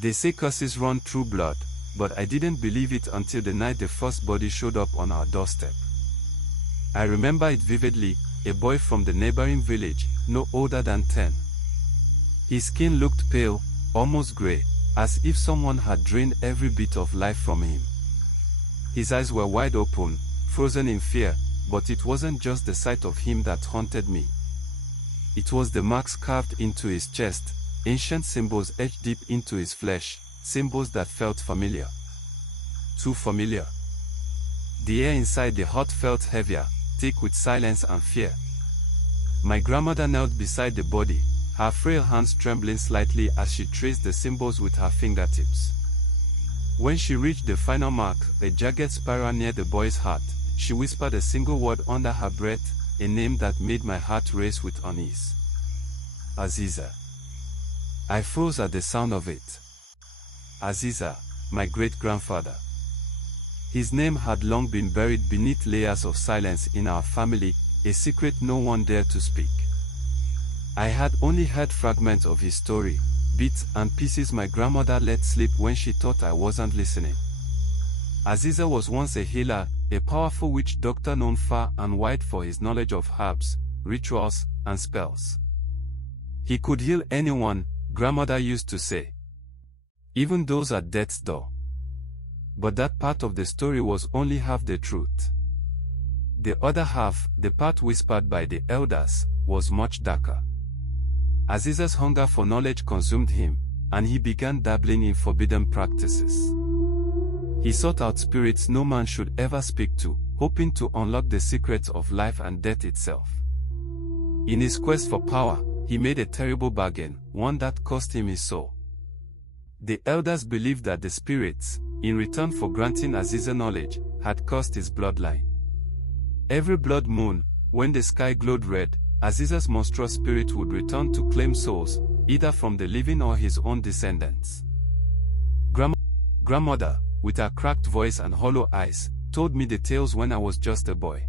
They say curses run through blood, but I didn't believe it until the night the first body showed up on our doorstep. I remember it vividly, a boy from the neighboring village, no older than 10. His skin looked pale, almost gray, as if someone had drained every bit of life from him. His eyes were wide open, frozen in fear, but it wasn't just the sight of him that haunted me. It was the marks carved into his chest, ancient symbols etched deep into his flesh, symbols that felt familiar. Too familiar. The air inside the hut felt heavier, thick with silence and fear. My grandmother knelt beside the body, her frail hands trembling slightly as she traced the symbols with her fingertips. When she reached the final mark, a jagged spiral near the boy's heart, she whispered a single word under her breath, a name that made my heart race with unease. Aziza. I froze at the sound of it. Aziza, my great-grandfather. His name had long been buried beneath layers of silence in our family, a secret no one dared to speak. I had only heard fragments of his story, bits and pieces my grandmother let slip when she thought I wasn't listening. Aziza was once a healer, a powerful witch doctor known far and wide for his knowledge of herbs, rituals, and spells. He could heal anyone, grandmother used to say. Even those at death's door. But that part of the story was only half the truth. The other half, the part whispered by the elders, was much darker. Aziza's hunger for knowledge consumed him, and he began dabbling in forbidden practices. He sought out spirits no man should ever speak to, hoping to unlock the secrets of life and death itself. In his quest for power, he made a terrible bargain, one that cost him his soul. The elders believed that the spirits, in return for granting Aziza knowledge, had cursed his bloodline. Every blood moon, when the sky glowed red, Aziza's monstrous spirit would return to claim souls, either from the living or his own descendants. Grandmother, with her cracked voice and hollow eyes, told me the tales when I was just a boy.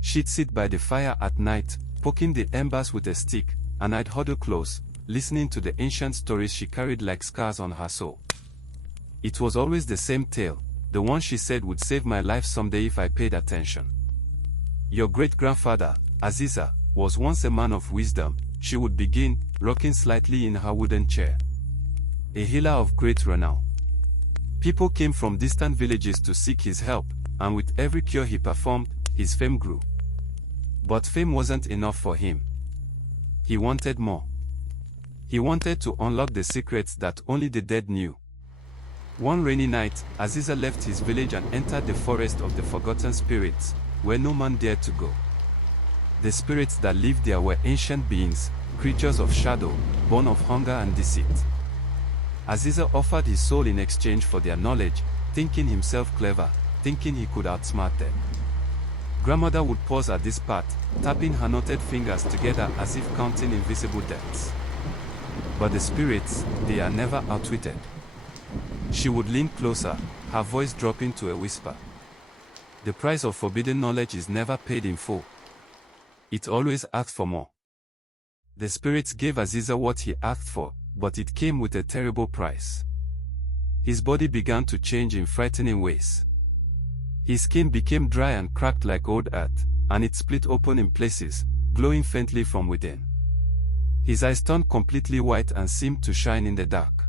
She'd sit by the fire at night, poking the embers with a stick, and I'd huddle close, listening to the ancient stories she carried like scars on her soul. It was always the same tale, the one she said would save my life someday if I paid attention. Your great-grandfather, Aziza, was once a man of wisdom, she would begin, rocking slightly in her wooden chair. A healer of great renown. People came from distant villages to seek his help, and with every cure he performed, his fame grew. But fame wasn't enough for him. He wanted more. He wanted to unlock the secrets that only the dead knew. One rainy night, Aziza left his village and entered the forest of the forgotten spirits, where no man dared to go. The spirits that lived there were ancient beings, creatures of shadow, born of hunger and deceit. Aziza offered his soul in exchange for their knowledge, thinking himself clever, thinking he could outsmart them. Grandmother would pause at this part, tapping her knotted fingers together as if counting invisible debts. But the spirits, they are never outwitted. She would lean closer, her voice dropping to a whisper. The price of forbidden knowledge is never paid in full. It always asks for more. The spirits gave Aziza what he asked for, but it came with a terrible price. His body began to change in frightening ways. His skin became dry and cracked like old earth, and it split open in places, glowing faintly from within. His eyes turned completely white and seemed to shine in the dark.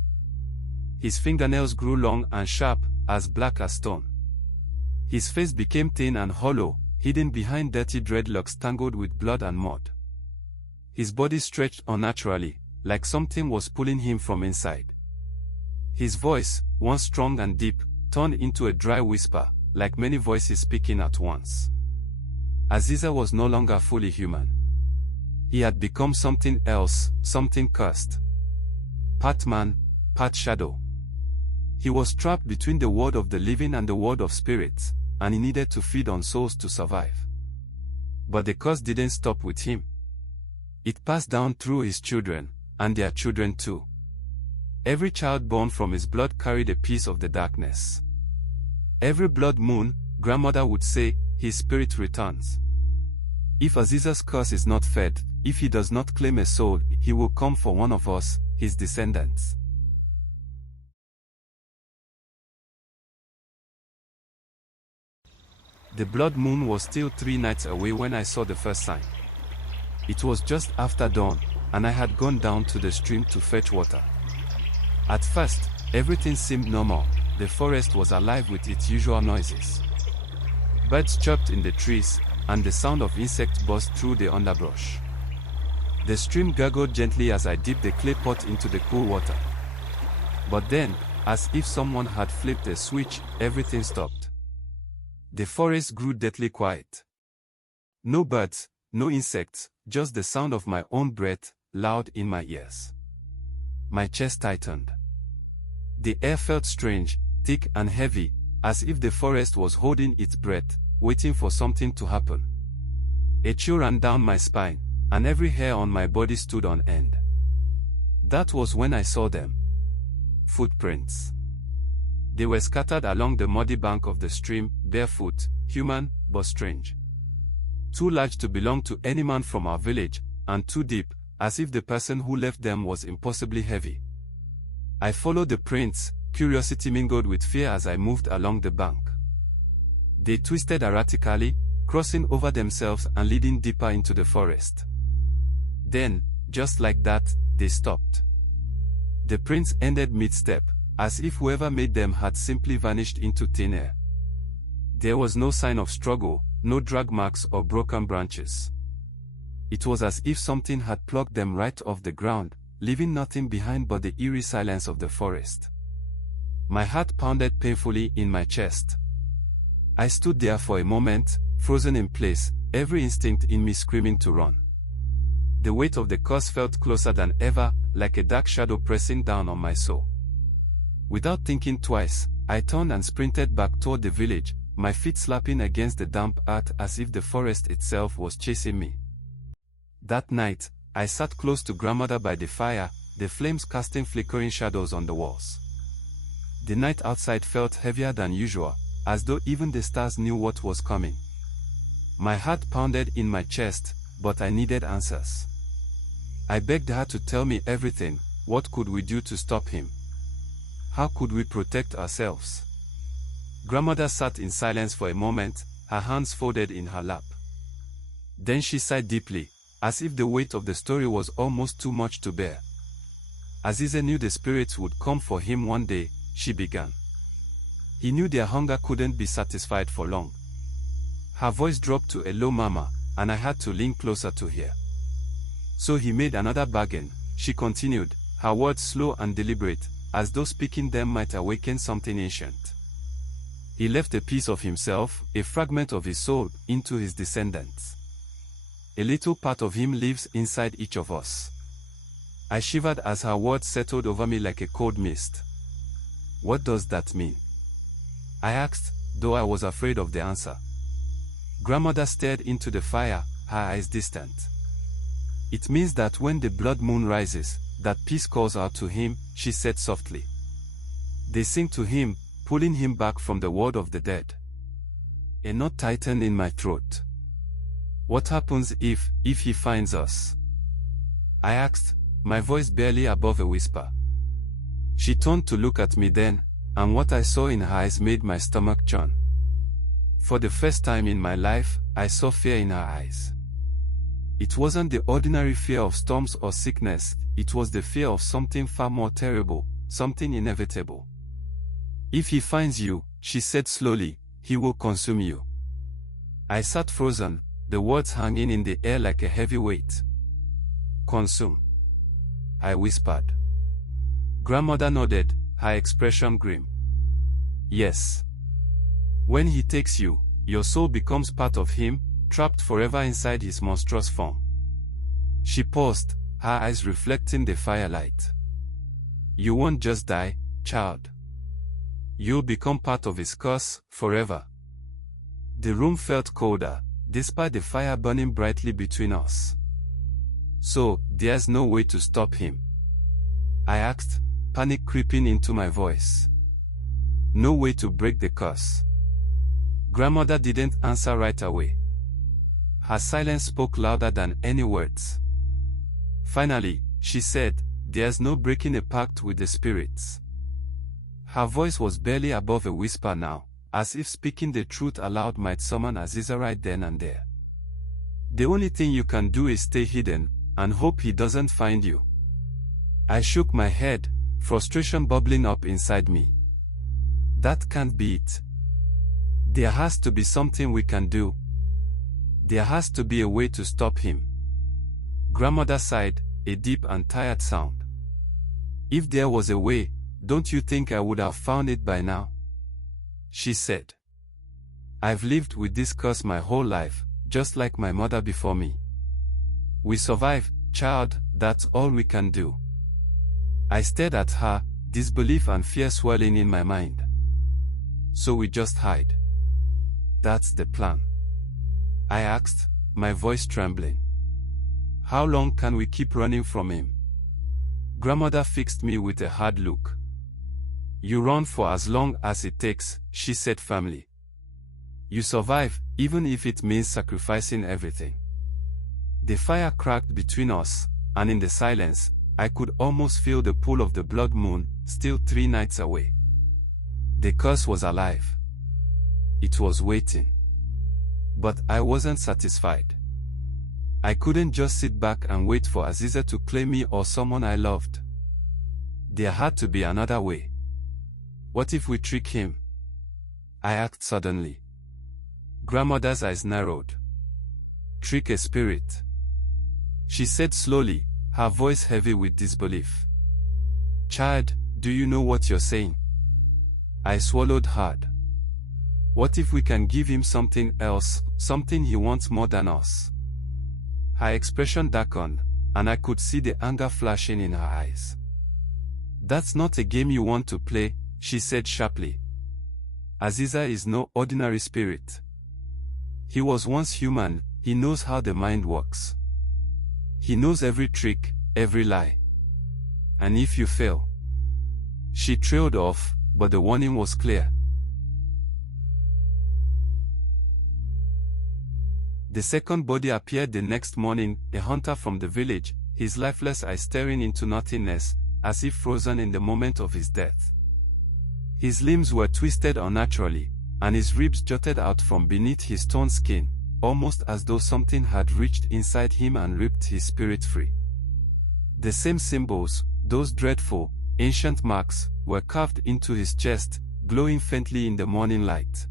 His fingernails grew long and sharp, as black as stone. His face became thin and hollow, hidden behind dirty dreadlocks tangled with blood and mud. His body stretched unnaturally, like something was pulling him from inside. His voice, once strong and deep, turned into a dry whisper, like many voices speaking at once. Aziza was no longer fully human. He had become something else, something cursed. Part man, part shadow. He was trapped between the world of the living and the world of spirits, and he needed to feed on souls to survive. But the curse didn't stop with him. It passed down through his children, and their children too. Every child born from his blood carried a piece of the darkness. Every blood moon, grandmother would say, his spirit returns. If Aziza's curse is not fed, if he does not claim a soul, he will come for one of us, his descendants. The blood moon was still 3 nights away when I saw the first sign. It was just after dawn, and I had gone down to the stream to fetch water. At first, everything seemed normal. The forest was alive with its usual noises. Birds chirped in the trees, and the sound of insects buzzed through the underbrush. The stream gurgled gently as I dipped the clay pot into the cool water. But then, as if someone had flipped a switch, everything stopped. The forest grew deathly quiet. No birds, no insects, just the sound of my own breath, loud in my ears. My chest tightened. The air felt strange, thick and heavy, as if the forest was holding its breath, waiting for something to happen. A chill ran down my spine, and every hair on my body stood on end. That was when I saw them. Footprints. They were scattered along the muddy bank of the stream, barefoot, human, but strange. Too large to belong to any man from our village, and too deep, as if the person who left them was impossibly heavy. I followed the prints, curiosity mingled with fear as I moved along the bank. They twisted erratically, crossing over themselves and leading deeper into the forest. Then, just like that, they stopped. The prints ended mid-step, as if whoever made them had simply vanished into thin air. There was no sign of struggle, no drag marks or broken branches. It was as if something had plucked them right off the ground, leaving nothing behind but the eerie silence of the forest. My heart pounded painfully in my chest. I stood there for a moment, frozen in place, every instinct in me screaming to run. The weight of the curse felt closer than ever, like a dark shadow pressing down on my soul. Without thinking twice, I turned and sprinted back toward the village, my feet slapping against the damp earth as if the forest itself was chasing me. That night, I sat close to grandmother by the fire, the flames casting flickering shadows on the walls. The night outside felt heavier than usual, as though even the stars knew what was coming. My heart pounded in my chest, but I needed answers. I begged her to tell me everything. What could we do to stop him? How could we protect ourselves? Grandmother sat in silence for a moment, her hands folded in her lap. Then she sighed deeply, as if the weight of the story was almost too much to bear. Azize knew the spirits would come for him one day, she began. He knew their hunger couldn't be satisfied for long. Her voice dropped to a low murmur, and I had to lean closer to hear. So he made another bargain, she continued, her words slow and deliberate, as though speaking them might awaken something ancient. He left a piece of himself, a fragment of his soul, into his descendants. A little part of him lives inside each of us. I shivered as her words settled over me like a cold mist. What does that mean? I asked, though I was afraid of the answer. Grandmother stared into the fire, her eyes distant. It means that when the blood moon rises, that peace calls out to him, she said softly. They sing to him, pulling him back from the world of the dead. A knot tightened in my throat. What happens if he finds us? I asked, my voice barely above a whisper. She turned to look at me then, and what I saw in her eyes made my stomach churn. For the first time in my life, I saw fear in her eyes. It wasn't the ordinary fear of storms or sickness, it was the fear of something far more terrible, something inevitable. If he finds you, she said slowly, he will consume you. I sat frozen, the words hanging in the air like a heavy weight. Consume? I whispered. Grandmother nodded, her expression grim. Yes. When he takes you, your soul becomes part of him, trapped forever inside his monstrous form. She paused, her eyes reflecting the firelight. You won't just die, child. You'll become part of his curse, forever. The room felt colder, despite the fire burning brightly between us. So, there's no way to stop him? I asked, panic creeping into my voice. No way to break the curse. Grandmother didn't answer right away. Her silence spoke louder than any words. Finally, she said, there's no breaking a pact with the spirits. Her voice was barely above a whisper now, as if speaking the truth aloud might summon Aziza right then and there. The only thing you can do is stay hidden, and hope he doesn't find you. I shook my head, frustration bubbling up inside me. That can't be it. There has to be something we can do. There has to be a way to stop him. Grandmother sighed, a deep and tired sound. If there was a way, don't you think I would have found it by now? She said. I've lived with this curse my whole life, just like my mother before me. We survive, child, that's all we can do. I stared at her, disbelief and fear swirling in my mind. So we just hide. That's the plan. I asked, my voice trembling. How long can we keep running from him? Grandmother fixed me with a hard look. You run for as long as it takes, she said firmly. You survive, even if it means sacrificing everything. The fire cracked between us, and in the silence, I could almost feel the pull of the blood moon, still 3 nights away. The curse was alive. It was waiting. But I wasn't satisfied. I couldn't just sit back and wait for Aziza to claim me or someone I loved. There had to be another way. What if we trick him? I asked suddenly. Grandmother's eyes narrowed. Trick a spirit? She said slowly, her voice heavy with disbelief. Child, do you know what you're saying? I swallowed hard. What if we can give him something else, something he wants more than us? Her expression darkened, and I could see the anger flashing in her eyes. That's not a game you want to play, she said sharply. Aziza is no ordinary spirit. He was once human, he knows how the mind works. He knows every trick, every lie. And if you fail... She trailed off, but the warning was clear. The second body appeared the next morning, a hunter from the village, his lifeless eyes staring into nothingness, as if frozen in the moment of his death. His limbs were twisted unnaturally, and his ribs jutted out from beneath his torn skin, almost as though something had reached inside him and ripped his spirit free. The same symbols, those dreadful, ancient marks, were carved into his chest, glowing faintly in the morning light.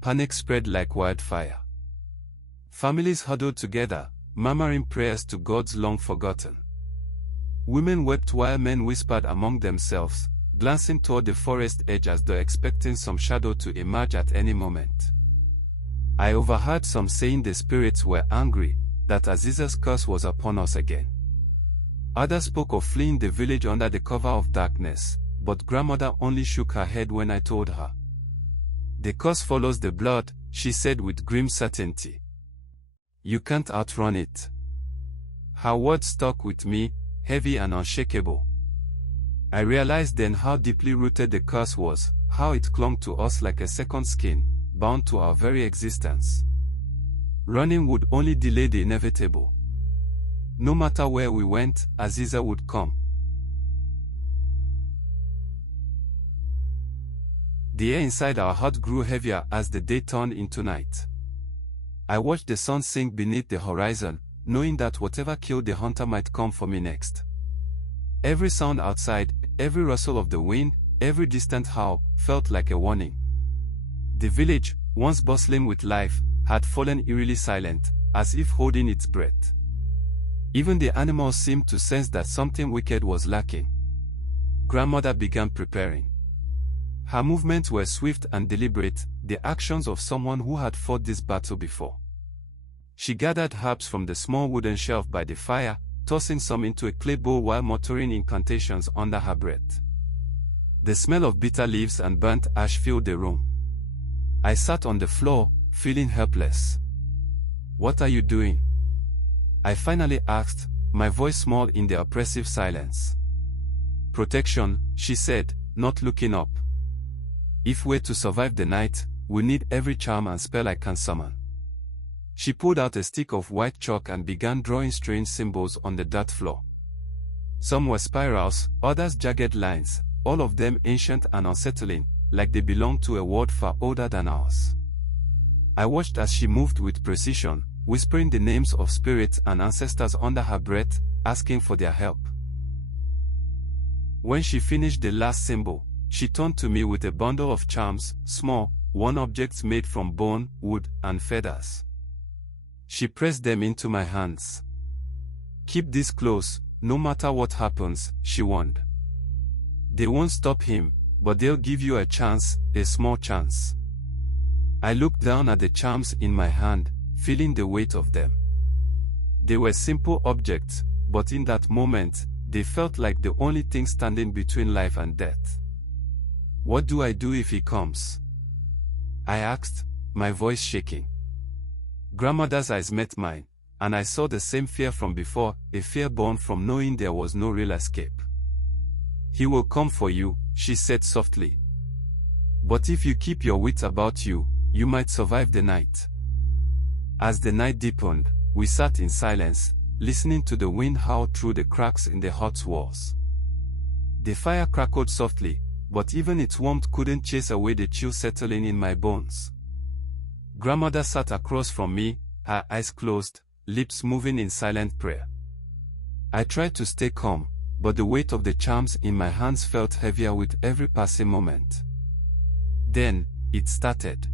Panic spread like wildfire. Families huddled together, murmuring prayers to gods long forgotten. Women wept while men whispered among themselves, glancing toward the forest edge as though expecting some shadow to emerge at any moment. I overheard some saying the spirits were angry, that Aziza's curse was upon us again. Others spoke of fleeing the village under the cover of darkness, but grandmother only shook her head when I told her. The curse follows the blood, she said with grim certainty. You can't outrun it. Her words stuck with me, heavy and unshakable. I realized then how deeply rooted the curse was, how it clung to us like a second skin, bound to our very existence. Running would only delay the inevitable. No matter where we went, Aziza would come. The air inside our hut grew heavier as the day turned into night. I watched the sun sink beneath the horizon, knowing that whatever killed the hunter might come for me next. Every sound outside, every rustle of the wind, every distant howl, felt like a warning. The village, once bustling with life, had fallen eerily silent, as if holding its breath. Even the animals seemed to sense that something wicked was lacking. Grandmother began preparing. Her movements were swift and deliberate, the actions of someone who had fought this battle before. She gathered herbs from the small wooden shelf by the fire, tossing some into a clay bowl while muttering incantations under her breath. The smell of bitter leaves and burnt ash filled the room. I sat on the floor, feeling helpless. What are you doing? I finally asked, my voice small in the oppressive silence. Protection, she said, not looking up. If we're to survive the night, we need every charm and spell I can summon. She pulled out a stick of white chalk and began drawing strange symbols on the dirt floor. Some were spirals, others jagged lines, all of them ancient and unsettling, like they belonged to a world far older than ours. I watched as she moved with precision, whispering the names of spirits and ancestors under her breath, asking for their help. When she finished the last symbol, she turned to me with a bundle of charms, small, worn objects made from bone, wood, and feathers. She pressed them into my hands. "Keep this close, no matter what happens," she warned. "They won't stop him, but they'll give you a chance, a small chance." I looked down at the charms in my hand, feeling the weight of them. They were simple objects, but in that moment, they felt like the only thing standing between life and death. "What do I do if he comes?" I asked, my voice shaking. Grandmother's eyes met mine, and I saw the same fear from before, a fear born from knowing there was no real escape. "He will come for you," she said softly. "But if you keep your wits about you, you might survive the night." As the night deepened, we sat in silence, listening to the wind howl through the cracks in the hut walls. The fire crackled softly, but even its warmth couldn't chase away the chill settling in my bones. Grandmother sat across from me, her eyes closed, lips moving in silent prayer. I tried to stay calm, but the weight of the charms in my hands felt heavier with every passing moment. Then, it started.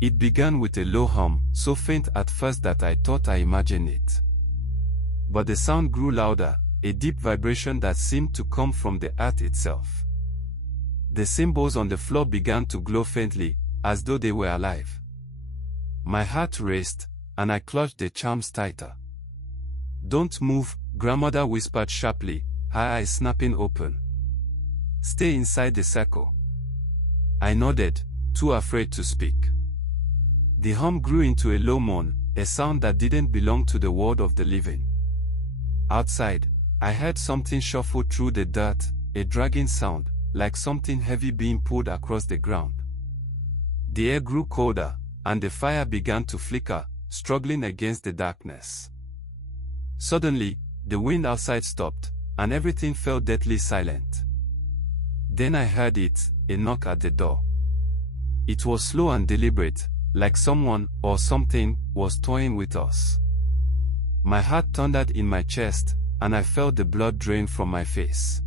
It began with a low hum, so faint at first that I thought I imagined it. But the sound grew louder, a deep vibration that seemed to come from the earth itself. The symbols on the floor began to glow faintly, as though they were alive. My heart raced, and I clutched the charms tighter. "Don't move," Grandmother whispered sharply, her eyes snapping open. "Stay inside the circle." I nodded, too afraid to speak. The hum grew into a low moan, a sound that didn't belong to the world of the living. Outside, I heard something shuffle through the dirt, a dragging sound, like something heavy being pulled across the ground. The air grew colder, and the fire began to flicker, struggling against the darkness. Suddenly, the wind outside stopped, and everything fell deathly silent. Then I heard it, a knock at the door. It was slow and deliberate, like someone, or something, was toying with us. My heart thundered in my chest, and I felt the blood drain from my face.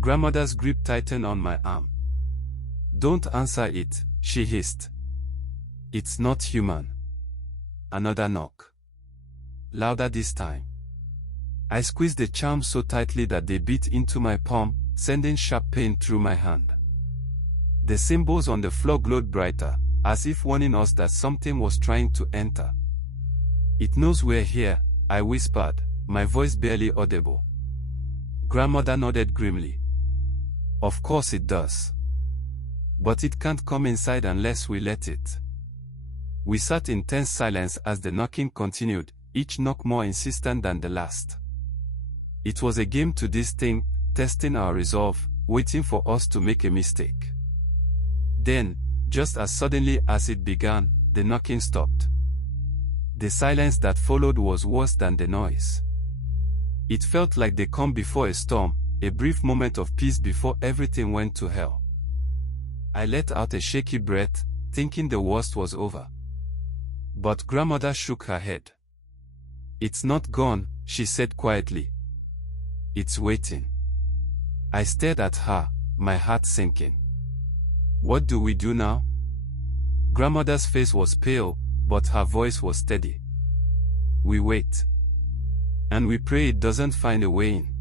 Grandmother's grip tightened on my arm. "Don't answer it," she hissed. "It's not human." Another knock. Louder this time. I squeezed the charms so tightly that they bit into my palm, sending sharp pain through my hand. The symbols on the floor glowed brighter, as if warning us that something was trying to enter. "It knows we're here," I whispered, my voice barely audible. Grandmother nodded grimly. "Of course it does. But it can't come inside unless we let it." We sat in tense silence as the knocking continued, each knock more insistent than the last. It was a game to this thing, testing our resolve, waiting for us to make a mistake. Then, just as suddenly as it began, the knocking stopped. The silence that followed was worse than the noise. It felt like the calm before a storm, a brief moment of peace before everything went to hell. I let out a shaky breath, thinking the worst was over. But Grandmother shook her head. "It's not gone," she said quietly. "It's waiting." I stared at her, my heart sinking. "What do we do now?" Grandmother's face was pale, but her voice was steady. "We wait. And we pray it doesn't find a way in."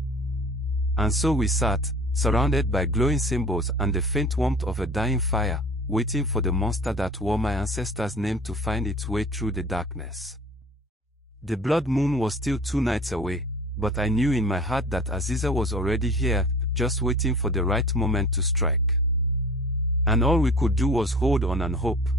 And so we sat, surrounded by glowing symbols and the faint warmth of a dying fire, waiting for the monster that wore my ancestors' name to find its way through the darkness. The blood moon was still 2 nights away, but I knew in my heart that Aziza was already here, just waiting for the right moment to strike. And all we could do was hold on and hope.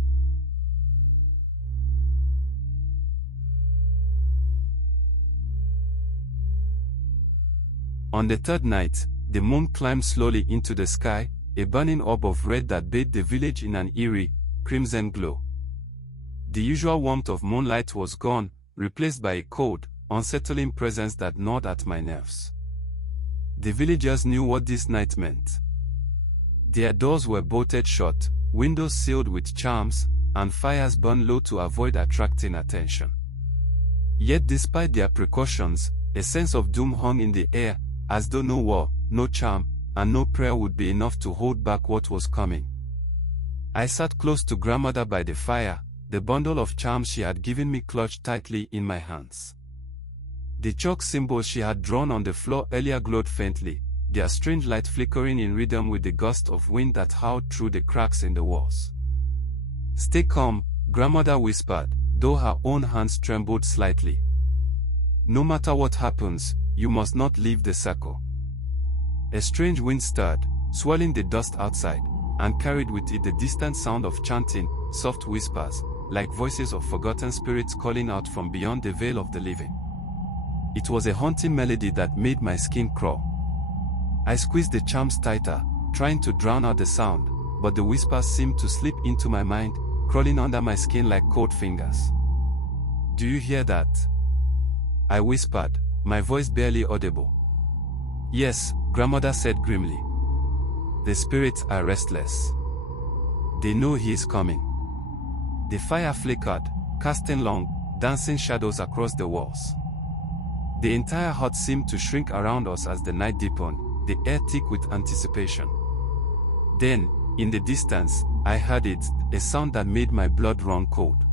On the 3rd night, the moon climbed slowly into the sky, a burning orb of red that bathed the village in an eerie, crimson glow. The usual warmth of moonlight was gone, replaced by a cold, unsettling presence that gnawed at my nerves. The villagers knew what this night meant. Their doors were bolted shut, windows sealed with charms, and fires burned low to avoid attracting attention. Yet despite their precautions, a sense of doom hung in the air, as though no war, no charm, and no prayer would be enough to hold back what was coming. I sat close to grandmother by the fire, the bundle of charms she had given me clutched tightly in my hands. The chalk symbols she had drawn on the floor earlier glowed faintly, their strange light flickering in rhythm with the gust of wind that howled through the cracks in the walls. "Stay calm," grandmother whispered, though her own hands trembled slightly. "No matter what happens, you must not leave the circle." A strange wind stirred, swirling the dust outside, and carried with it the distant sound of chanting, soft whispers, like voices of forgotten spirits calling out from beyond the veil of the living. It was a haunting melody that made my skin crawl. I squeezed the charms tighter, trying to drown out the sound, but the whispers seemed to slip into my mind, crawling under my skin like cold fingers. "Do you hear that?" I whispered, my voice barely audible. "Yes," grandmother said grimly. "The spirits are restless. They know he is coming." The fire flickered, casting long, dancing shadows across the walls. The entire hut seemed to shrink around us as the night deepened, the air thick with anticipation. Then, in the distance, I heard it, a sound that made my blood run cold.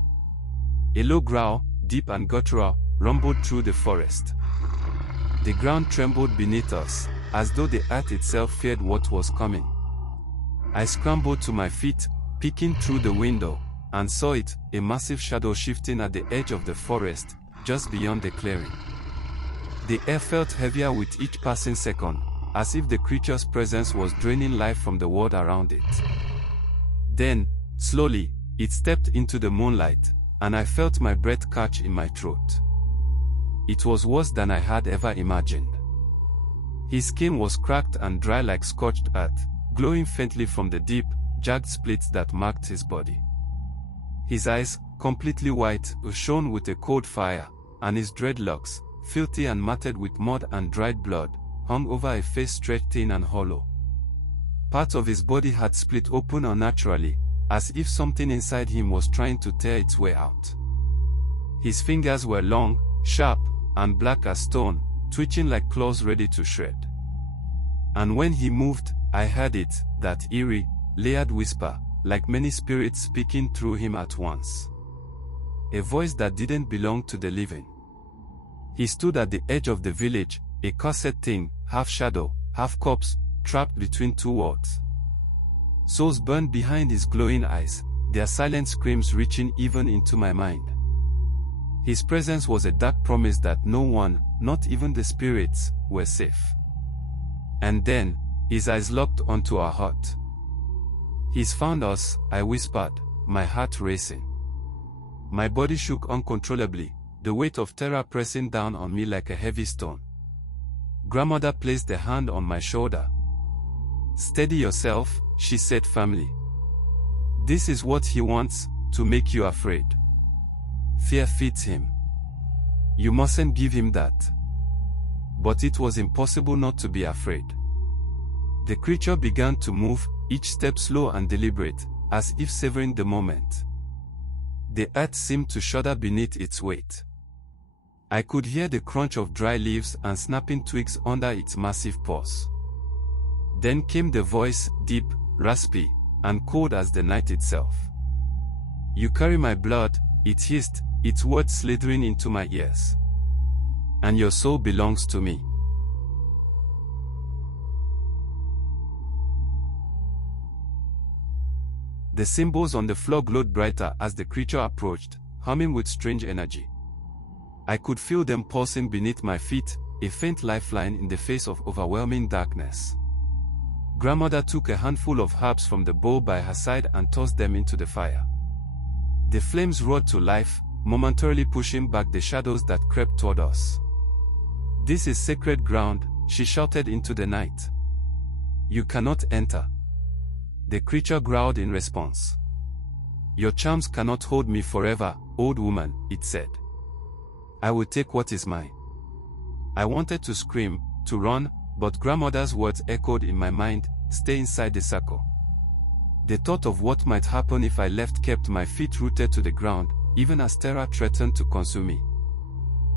A low growl, deep and guttural, rumbled through the forest. The ground trembled beneath us, as though the earth itself feared what was coming. I scrambled to my feet, peeking through the window, and saw it, a massive shadow shifting at the edge of the forest, just beyond the clearing. The air felt heavier with each passing second, as if the creature's presence was draining life from the world around it. Then, slowly, it stepped into the moonlight, and I felt my breath catch in my throat. It was worse than I had ever imagined. His skin was cracked and dry like scorched earth, glowing faintly from the deep, jagged splits that marked his body. His eyes, completely white, shone with a cold fire, and his dreadlocks, filthy and matted with mud and dried blood, hung over a face stretched thin and hollow. Parts of his body had split open unnaturally, as if something inside him was trying to tear its way out. His fingers were long, sharp, and black as stone, twitching like claws ready to shred. And when he moved, I heard it, that eerie, layered whisper, like many spirits speaking through him at once. A voice that didn't belong to the living. He stood at the edge of the village, a cursed thing, half shadow, half corpse, trapped between two worlds. Souls burned behind his glowing eyes, their silent screams reaching even into my mind. His presence was a dark promise that no one, not even the spirits, were safe. And then, his eyes locked onto our hut. "He's found us," I whispered, my heart racing. My body shook uncontrollably, the weight of terror pressing down on me like a heavy stone. Grandmother placed a hand on my shoulder. "Steady yourself," she said firmly. "This is what he wants, to make you afraid. Fear feeds him. You mustn't give him that." But it was impossible not to be afraid. The creature began to move, each step slow and deliberate, as if savoring the moment. The earth seemed to shudder beneath its weight. I could hear the crunch of dry leaves and snapping twigs under its massive paws. Then came the voice, deep, raspy, and cold as the night itself. "You carry my blood," it hissed, its words slithering into my ears. "And your soul belongs to me." The symbols on the floor glowed brighter as the creature approached, humming with strange energy. I could feel them pulsing beneath my feet, a faint lifeline in the face of overwhelming darkness. Grandmother took a handful of herbs from the bowl by her side and tossed them into the fire. The flames roared to life, momentarily pushing back the shadows that crept toward us. "This is sacred ground," she shouted into the night. "You cannot enter." The creature growled in response. "Your charms cannot hold me forever, old woman," it said. "I will take what is mine." I wanted to scream, to run, but grandmother's words echoed in my mind, "Stay inside the circle." The thought of what might happen if I left kept my feet rooted to the ground, even as terror threatened to consume me.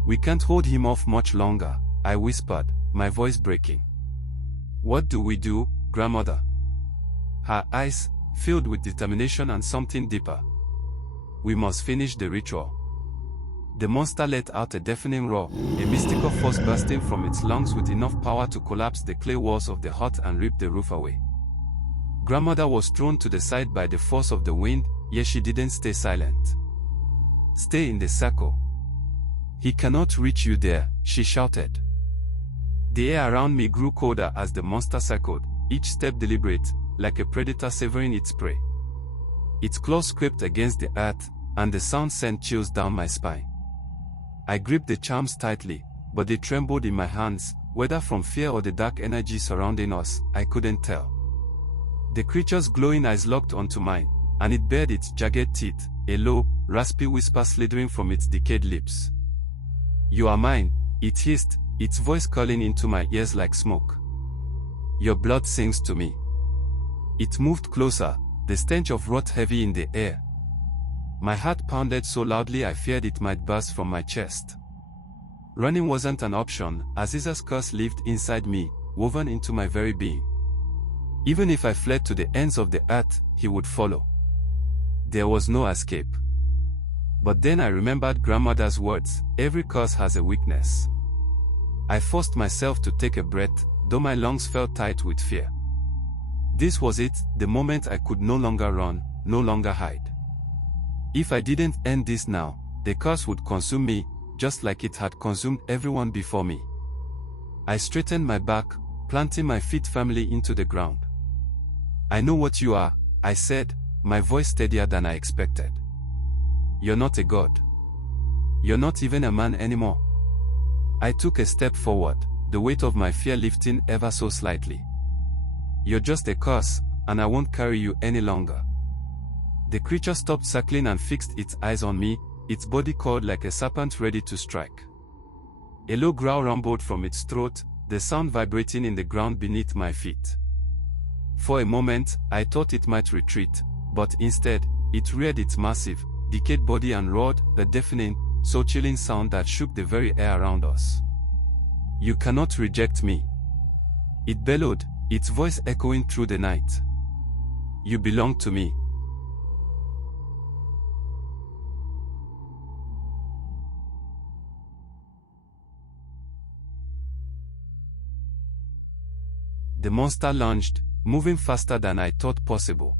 "We can't hold him off much longer," I whispered, my voice breaking. "What do we do, grandmother?" Her eyes filled with determination and something deeper. "We must finish the ritual." The monster let out a deafening roar, a mystical force bursting from its lungs with enough power to collapse the clay walls of the hut and rip the roof away. Grandmother was thrown to the side by the force of the wind, yet she didn't stay silent. "Stay in the circle. He cannot reach you there," she shouted. The air around me grew colder as the monster circled, each step deliberate, like a predator savoring its prey. Its claws scraped against the earth, and the sound sent chills down my spine. I gripped the charms tightly, but they trembled in my hands, whether from fear or the dark energy surrounding us, I couldn't tell. The creature's glowing eyes locked onto mine, and it bared its jagged teeth, a low, raspy whisper slithering from its decayed lips. "You are mine," it hissed, its voice calling into my ears like smoke. "Your blood sings to me." It moved closer, the stench of rot heavy in the air. My heart pounded so loudly I feared it might burst from my chest. Running wasn't an option, Aziza's curse lived inside me, woven into my very being. Even if I fled to the ends of the earth, he would follow. There was no escape. But then I remembered grandmother's words, "Every curse has a weakness." I forced myself to take a breath, though my lungs felt tight with fear. This was it, the moment I could no longer run, no longer hide. If I didn't end this now, the curse would consume me, just like it had consumed everyone before me. I straightened my back, planting my feet firmly into the ground. "I know what you are," I said, my voice steadier than I expected. "You're not a god. You're not even a man anymore." I took a step forward, the weight of my fear lifting ever so slightly. "You're just a curse, and I won't carry you any longer." The creature stopped circling and fixed its eyes on me, its body coiled like a serpent ready to strike. A low growl rumbled from its throat, the sound vibrating in the ground beneath my feet. For a moment, I thought it might retreat, but instead, it reared its massive, decayed body and roared, a deafening, soul-chilling sound that shook the very air around us. "You cannot reject me," it bellowed, its voice echoing through the night. "You belong to me." The monster lunged, moving faster than I thought possible.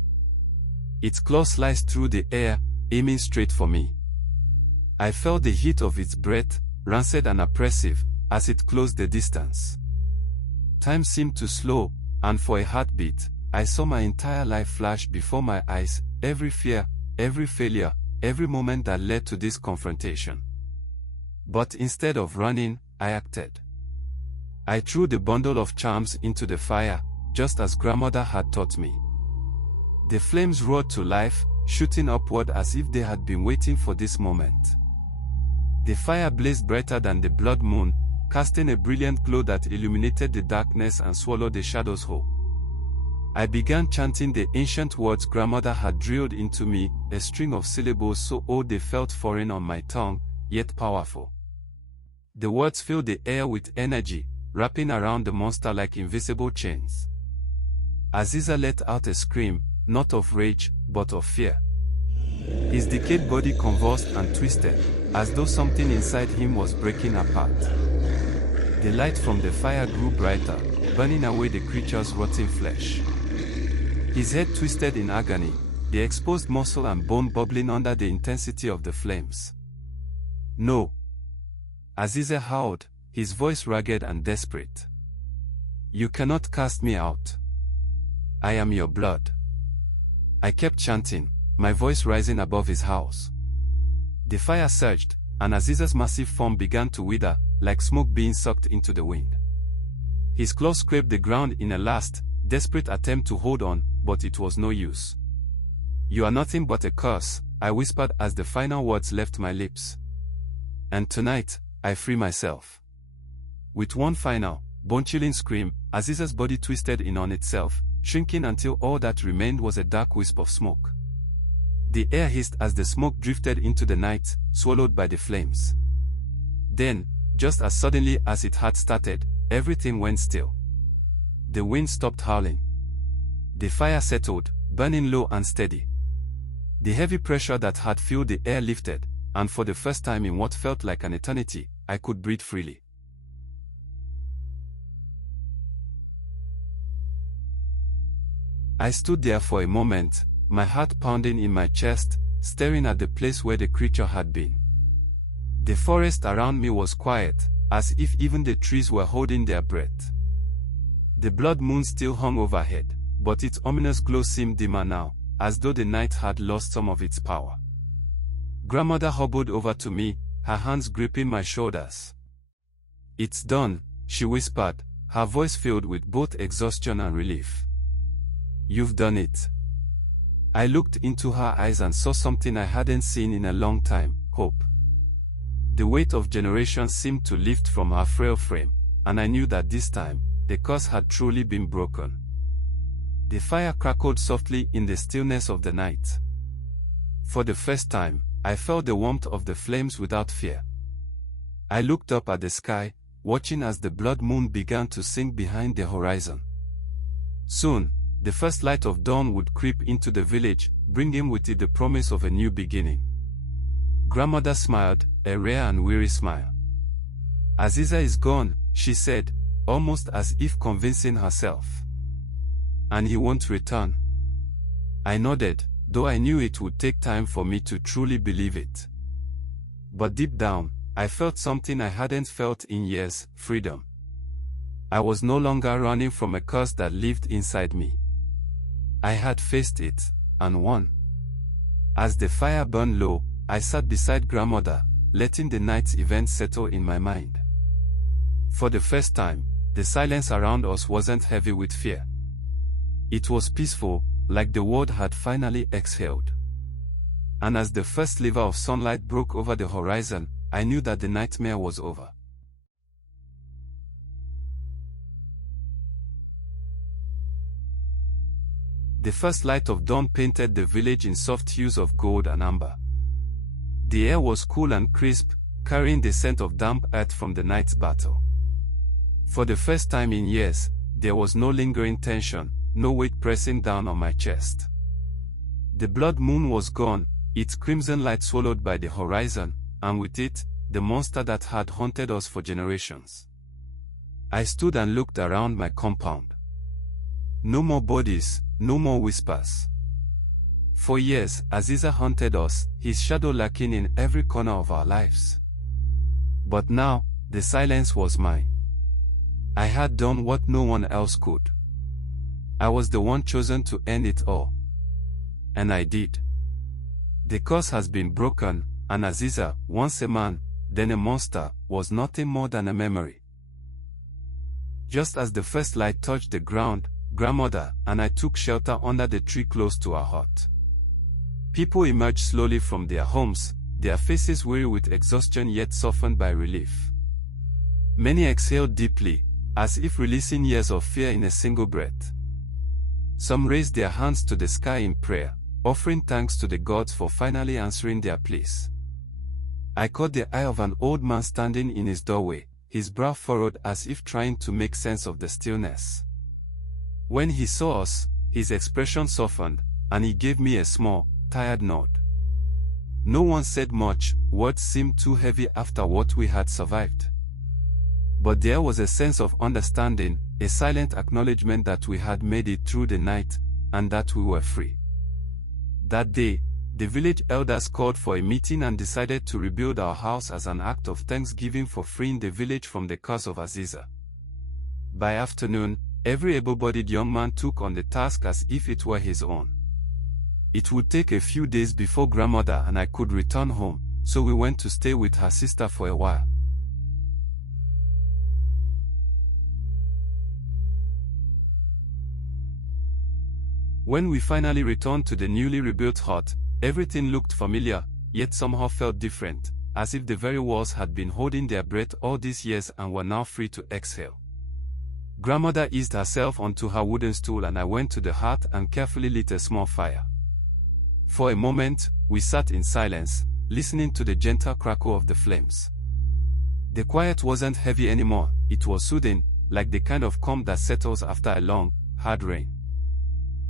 Its claws sliced through the air, aiming straight for me. I felt the heat of its breath, rancid and oppressive, as it closed the distance. Time seemed to slow, and for a heartbeat, I saw my entire life flash before my eyes, every fear, every failure, every moment that led to this confrontation. But instead of running, I acted. I threw the bundle of charms into the fire, just as grandmother had taught me. The flames roared to life, shooting upward as if they had been waiting for this moment. The fire blazed brighter than the blood moon, casting a brilliant glow that illuminated the darkness and swallowed the shadows whole. I began chanting the ancient words grandmother had drilled into me, a string of syllables so old they felt foreign on my tongue, yet powerful. The words filled the air with energy, wrapping around the monster like invisible chains. Aziza let out a scream, not of rage, but of fear. His decayed body convulsed and twisted, as though something inside him was breaking apart. The light from the fire grew brighter, burning away the creature's rotting flesh. His head twisted in agony, the exposed muscle and bone bubbling under the intensity of the flames. "No!" Aziza howled, his voice ragged and desperate. "You cannot cast me out. I am your blood." I kept chanting, my voice rising above his howls. The fire surged, and Aziza's massive form began to wither, like smoke being sucked into the wind. His claws scraped the ground in a last, desperate attempt to hold on, but it was no use. "You are nothing but a curse," I whispered as the final words left my lips. "And tonight, I free myself." With one final, bone-chilling scream, Aziza's body twisted in on itself, shrinking until all that remained was a dark wisp of smoke. The air hissed as the smoke drifted into the night, swallowed by the flames. Then, just as suddenly as it had started, everything went still. The wind stopped howling. The fire settled, burning low and steady. The heavy pressure that had filled the air lifted, and for the first time in what felt like an eternity, I could breathe freely. I stood there for a moment, my heart pounding in my chest, staring at the place where the creature had been. The forest around me was quiet, as if even the trees were holding their breath. The blood moon still hung overhead, but its ominous glow seemed dimmer now, as though the night had lost some of its power. Grandmother hobbled over to me, her hands gripping my shoulders. "It's done," she whispered, her voice filled with both exhaustion and relief. "You've done it." I looked into her eyes and saw something I hadn't seen in a long time: hope. The weight of generations seemed to lift from her frail frame, and I knew that this time, the curse had truly been broken. The fire crackled softly in the stillness of the night. For the first time, I felt the warmth of the flames without fear. I looked up at the sky, watching as the blood moon began to sink behind the horizon. Soon, the first light of dawn would creep into the village, bringing with it the promise of a new beginning. Grandmother smiled, a rare and weary smile. "Aziza is gone," she said, almost as if convincing herself. "And he won't return." I nodded, though I knew it would take time for me to truly believe it. But deep down, I felt something I hadn't felt in years: freedom. I was no longer running from a curse that lived inside me. I had faced it, and won. As the fire burned low, I sat beside Grandmother, letting the night's events settle in my mind. For the first time, the silence around us wasn't heavy with fear. It was peaceful, like the world had finally exhaled. And as the first sliver of sunlight broke over the horizon, I knew that the nightmare was over. The first light of dawn painted the village in soft hues of gold and amber. The air was cool and crisp, carrying the scent of damp earth from the night's battle. For the first time in years, there was no lingering tension, no weight pressing down on my chest. The blood moon was gone, its crimson light swallowed by the horizon, and with it, the monster that had haunted us for generations. I stood and looked around my compound. No more bodies, no more whispers. For years, Aziza haunted us, his shadow lurking in every corner of our lives. But now, the silence was mine. I had done what no one else could. I was the one chosen to end it all. And I did. The curse has been broken, and Aziza, once a man, then a monster, was nothing more than a memory. Just as the first light touched the ground, Grandmother and I took shelter under the tree close to our hut. People emerged slowly from their homes, their faces weary with exhaustion yet softened by relief. Many exhaled deeply, as if releasing years of fear in a single breath. Some raised their hands to the sky in prayer, offering thanks to the gods for finally answering their pleas. I caught the eye of an old man standing in his doorway, his brow furrowed as if trying to make sense of the stillness. When he saw us, his expression softened, and he gave me a small, tired nod. No one said much, words seemed too heavy after what we had survived. But there was a sense of understanding, a silent acknowledgement that we had made it through the night, and that we were free. That day, the village elders called for a meeting and decided to rebuild our house as an act of thanksgiving for freeing the village from the curse of Aziza. By afternoon, every able-bodied young man took on the task as if it were his own. It would take a few days before Grandmother and I could return home, so we went to stay with her sister for a while. When we finally returned to the newly rebuilt hut, everything looked familiar, yet somehow felt different, as if the very walls had been holding their breath all these years and were now free to exhale. Grandmother eased herself onto her wooden stool and I went to the hearth and carefully lit a small fire. For a moment, we sat in silence, listening to the gentle crackle of the flames. The quiet wasn't heavy anymore, it was soothing, like the kind of calm that settles after a long, hard rain.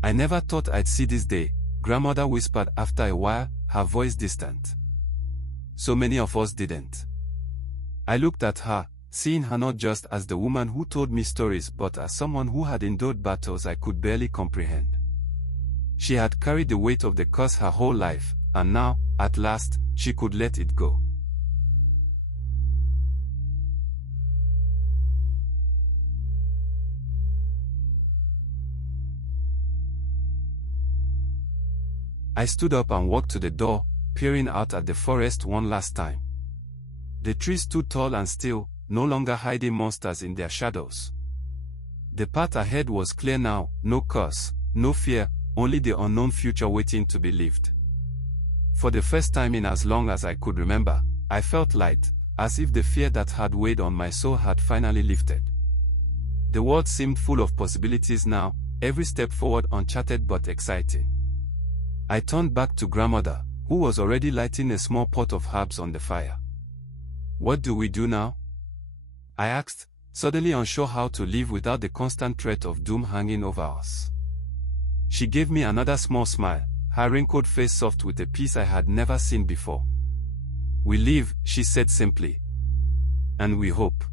"I never thought I'd see this day," Grandmother whispered after a while, her voice distant. "So many of us didn't." I looked at her, seeing her not just as the woman who told me stories but as someone who had endured battles I could barely comprehend. She had carried the weight of the curse her whole life, and now, at last, she could let it go. I stood up and walked to the door, peering out at the forest one last time. The trees stood tall and still, no longer hiding monsters in their shadows. The path ahead was clear now, no curse, no fear, only the unknown future waiting to be lived. For the first time in as long as I could remember, I felt light, as if the fear that had weighed on my soul had finally lifted. The world seemed full of possibilities now, every step forward uncharted but exciting. I turned back to Grandmother, who was already lighting a small pot of herbs on the fire. "What do we do now?" I asked, suddenly unsure how to live without the constant threat of doom hanging over us. She gave me another small smile, her wrinkled face soft with a peace I had never seen before. "We live," she said simply. "And we hope."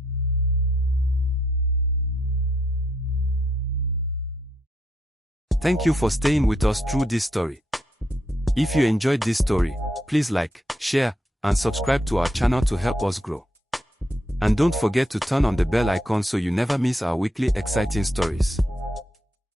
Thank you for staying with us through this story. If you enjoyed this story, please like, share, and subscribe to our channel to help us grow. And don't forget to turn on the bell icon so you never miss our weekly exciting stories.